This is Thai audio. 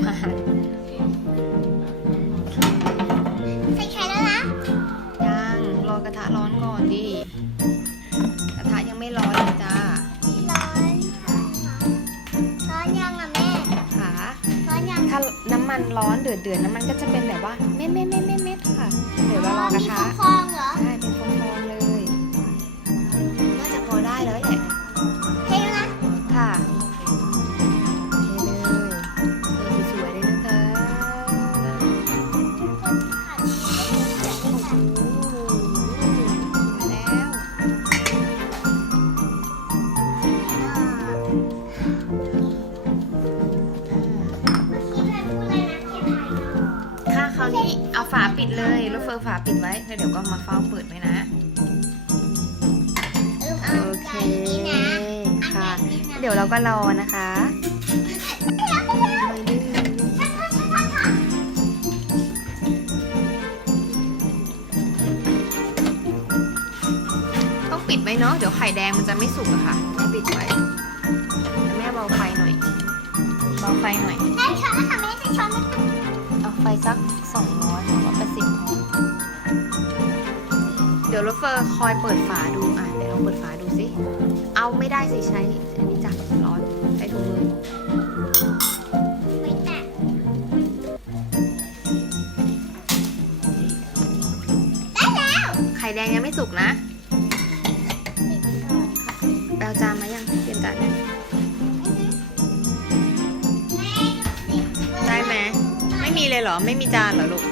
ำอาหารใส่ไข่แล้วนะยังรอกระทะร้อนก่อนดิกระทะยังไม่ร้อนเลยจ้าร้อนร้อนยังอะแม่ขาร้อนยังถ้าน้ำมันร้อนเดือดเดือดๆน้ำมันก็จะเป็นแบบว่าเม็ดเม็ดเม็ดเม็ดเม็ดค่ะเดี๋ยวเรารอกระมีทะ ฝาปิดเลยรถเฟอร์ฝาปิดไว้แล้วเดี๋ยวก็มาเฝ้าเปิดไว้นะโอเคค่ะ เดี๋ยวเราก็รอนะคะต้องปิดไว้เนาะเดี๋ยวไข่แดงมันจะไม่สุกอะค่ะให้ปิดไว้แม่เบาไฟหน่อยเบาไฟหน่อยแม่ช้อนนะคะแม่จะช้อนไหมคะเอาไฟสัก200หรือว่ ดี๋ยวรถเฟอร์คอยเปิดฝาดูอะเดี๋ยวลองเปิดฝาดูสิเอาไม่ได้สิใช้อันนี้จับร้อนใช้ถุงมือไม่แตะได้แล้วไข่แดงยังไม่สุกนะปิดก่อนแปลจานมายังเตรียมจานยังแม่ได้ไหมไม่มีเลยเหรอ ไม่มีจานเหรอลูก